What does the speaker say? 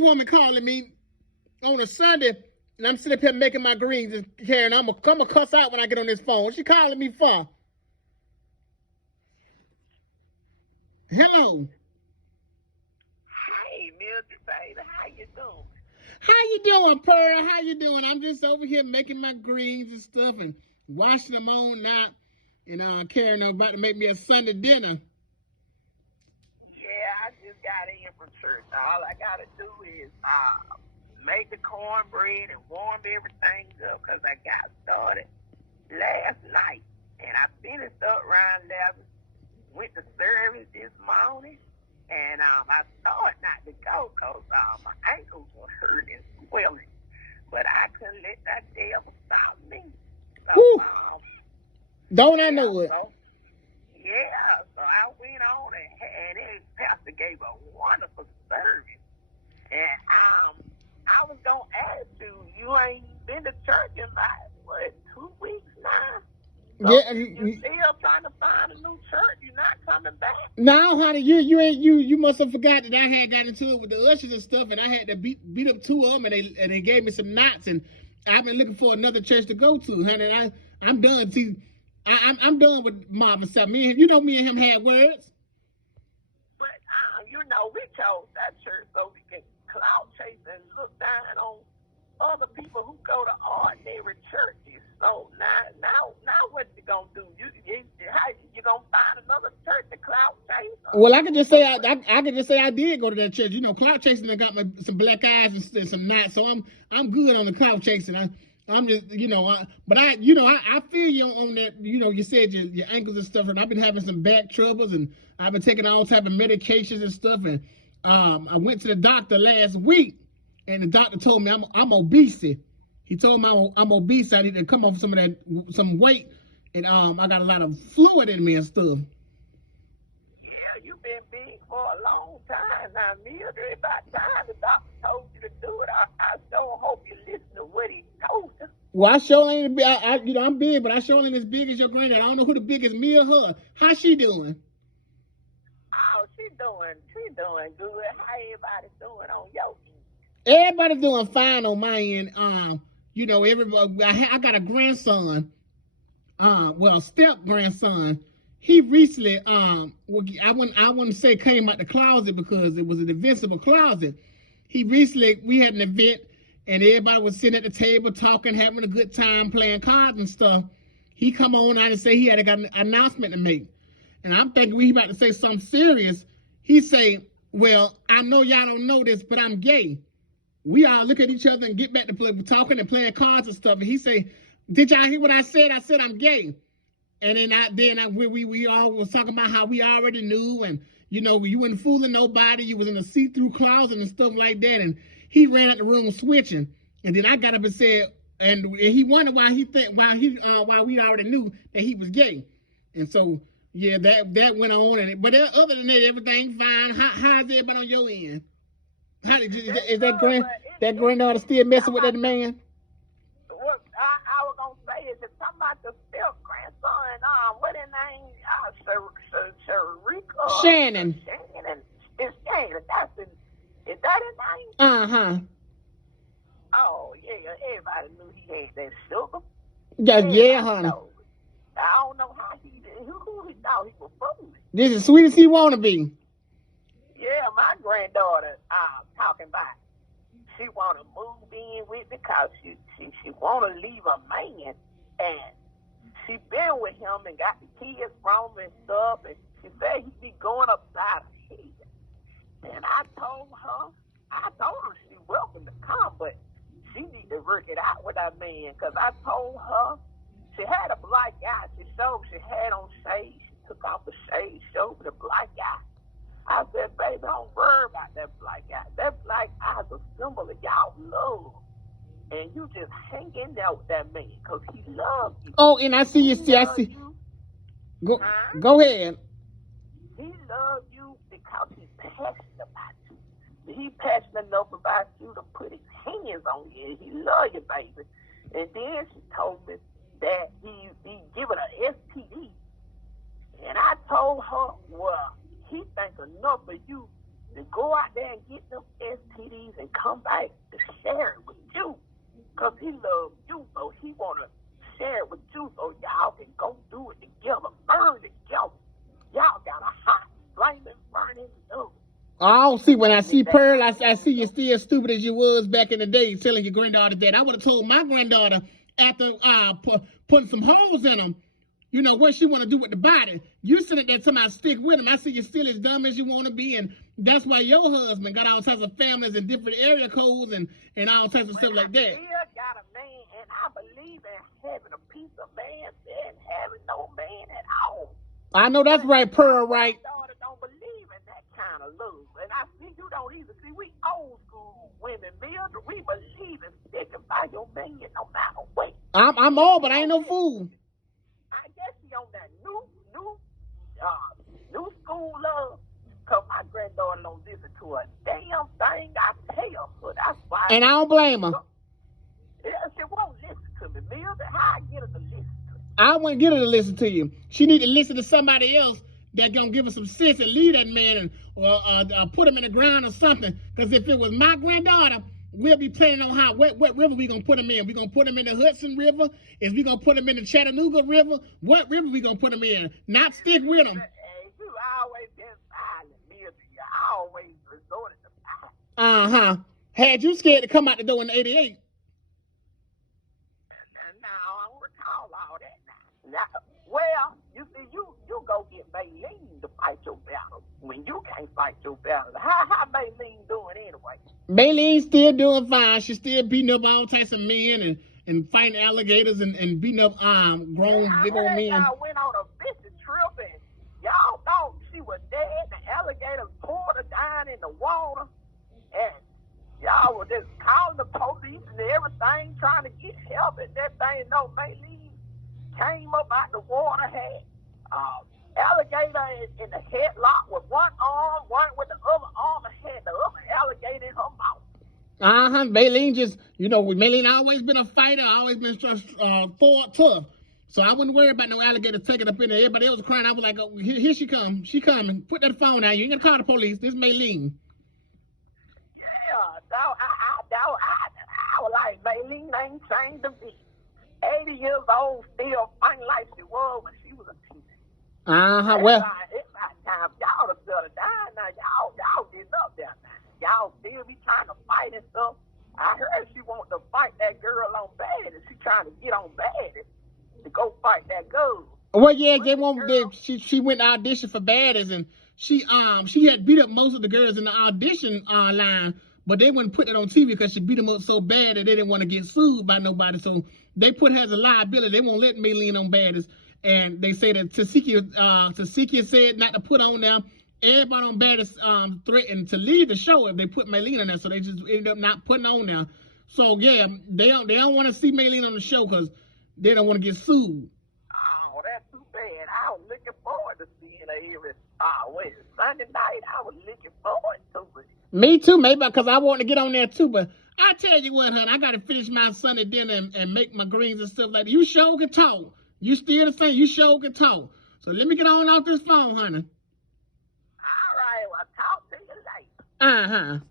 woman calling me on a Sunday, and I'm sitting up here making my greens and Karen, I'm gonna cuss out when I get on this phone. What she calling me for? Hello. Hey, Milton, baby, how you doing? How you doing, Pearl? How you doing? I'm just over here making my greens and stuff and washing them on now. And Karen, I'm about to make me a Sunday dinner. Yeah, I just got in from church. All I gotta do is make the cornbread and warm everything up because I got started last night and I finished up around 11. Went to service this morning and I started not to go because my ankles were hurting and swelling, but I couldn't let that devil stop me. So don't I know it? So I went on and the pastor gave a wonderful service. And I was gonna ask you, you ain't been to church in like what 2 weeks now? So Yeah, you still trying to find a new church? You're not coming back? No, honey, you must have forgot that I had got into it with the ushers and stuff, and I had to beat up 2 of them, and they gave me some knots, and I've been looking for another church to go to, honey. I'm done. See, I'm done with Marvin stuff. Me and him had words. But we chose that church so we can cloud chase and look down on other people who go to ordinary churches. So now what you gonna do? You gonna find another church to cloud chase? Well, I can just say I did go to that church. Cloud chasing. I got some black eyes and some knots, so I'm good on the cloud chasing. I'm just but I feel you on that. You said your ankles and stuff, and I've been having some back troubles, and I've been taking all type of medications and stuff, and I went to the doctor last week. And the doctor told me I'm obese. He told me I'm obese. I need to come off some weight, and I got a lot of fluid in me and stuff. Yeah, you've been big for a long time now, Mildred. About time the doctor told you to do it. I sure hope you listen to what he told you. Well, I sure ain't big. I'm big, but I sure ain't as big as your granddad. I don't know who the biggest, me or her. How's she doing? Oh, she doing good. How everybody doing on your end? Everybody doing fine on my end. Everybody. I got a grandson. Step grandson. He recently, I wouldn't say came out the closet because it was an invincible closet. We had an event and everybody was sitting at the table talking, having a good time, playing cards and stuff. He come on out and say he had got an announcement to make. And I'm thinking we about to say something serious. He say, well, I know y'all don't know this, but I'm gay. We all look at each other and get back to talking and playing cards and stuff. And he say, did y'all hear what I said? I said I'm gay. And then we all was talking about how we already knew, and you wasn't fooling nobody. You was in a see-through closet and stuff like that. And he ran out the room switching. And then I got up and said, and he wondered why we already knew that he was gay. And so yeah, that went on. But other than that, everything fine. How's everybody on your end? Is that granddaughter still messing with that man? What I was gonna say is that talking about the step grandson, what his name? Sharika. Shannon. It's Shannon. Is that his name? Oh yeah, everybody knew he had that sugar. Yeah, honey. I don't know how who he thought he was fooling. This is as sweet as he wanna be. Yeah, my granddaughter talking about she wanna move in with me because she wanna leave a man, and she been with him and got the kids from him and stuff, and she said he be going upside her head. And I told her she welcome to come, but she need to work it out with that man, because I told her she had a black eye. She had on shades. She took off the shades, showed me the black eye. I said, baby, don't worry about that black eye. That black eye is a symbol of y'all love. And you just hang in there with that man because he loves you. Oh, and I see I see. Go ahead. He loves you because he's passionate about you. He's passionate enough about you to put his hands on you. He loves you, baby. And then she told me that he giving her STD. And I told her, well, he think enough of you to go out there and get them STDs and come back to share it with you. Because he loves you, so he want to share it with you so y'all can go do it together, burn together. Y'all got a hot, flaming, burning love. I don't see when I see Pearl, I see you still stupid as you was back in the day telling your granddaughter that. I would have told my granddaughter after putting some holes in them, you know, what she want to do with the body. You sitting there telling me stick with him. I see you still as dumb as you want to be, and that's why your husband got all types of families and different area codes and all types of stuff like that. Still got a man, and I believe in having a piece of man and having no man at all. I know that's right, Pearl, right? My daughter don't believe in that kind of love, and I see you don't either. See, we old school women, Mildred, we believe in sticking by your man no matter what. I'm old, but I ain't no fool. I guess she on that new school love. Cause my granddaughter don't listen to a damn thing I tell her. That's why. And I don't blame her. She won't listen to me, Mildred. How I get her to listen to me? I wouldn't get her to listen to you. She need to listen to somebody else that gonna give her some sense and lead that man, or put him in the ground or something. Because if it was my granddaughter, we'll be planning on what river we gonna put him in. We gonna put him in the Hudson River? Is we gonna put him in the Chattanooga River? What river we gonna put him in? Not stick with him. Hey, you always been silent, Mildred. You always resorted to silence. Had you scared to come out the door in '88? No, I don't recall all that now. Well, you see, you go get Baileen to fight your battle when you can't fight your battle. How Baileen doing anyway? Baileen still doing fine. She's still beating up all types of men and fighting alligators and beating up grown big old men. Y'all went on a fishing trip and y'all thought she was dead. The alligator poured her down in the water, and y'all were just calling the police and everything, trying to get help. And that thing, no, Baileen came up out the water, had alligator in the headlock with one arm, one with the other arm, and had the other alligator in her mouth. Baileen just, Baileen always been a fighter, always been tough. So I wouldn't worry about no alligator taking up in there. Everybody else was crying. I was like, oh, here she come. She coming. Put that phone down. You ain't gonna call the police. This is Baileen. Yeah, I was like, Baileen ain't changed a bit. 80 years old, still fighting like she was when she was a teenager. Well, it's about time y'all to settle down now. Y'all getting up there now. Y'all still be trying to fight and stuff. I heard she want to fight that girl on bad, and she trying to get on bad to go fight that girl. Well, yeah, she went to audition for Baddies, and she had beat up most of the girls in the audition line, but they wouldn't put it on TV because she beat them up so bad that they didn't want to get sued by nobody. So they put her as a liability. They won't let Baileen on Baddies. And they say that Tasikia said not to put on there. Everybody on Baddies threatened to leave the show if they put Baileen on there. So they just ended up not putting on there. So yeah, they don't want to see Baileen on the show because they don't want to get sued. Oh, that's too bad. I was looking forward to seeing her every Sunday night. I was looking forward to it. Me too, maybe because I want to get on there too. But I tell you what, honey, I got to finish my Sunday dinner and make my greens and stuff like that. You sure can talk. You still the same. You sure can talk. So let me get on off this phone, honey. All right. Well, talk to you later.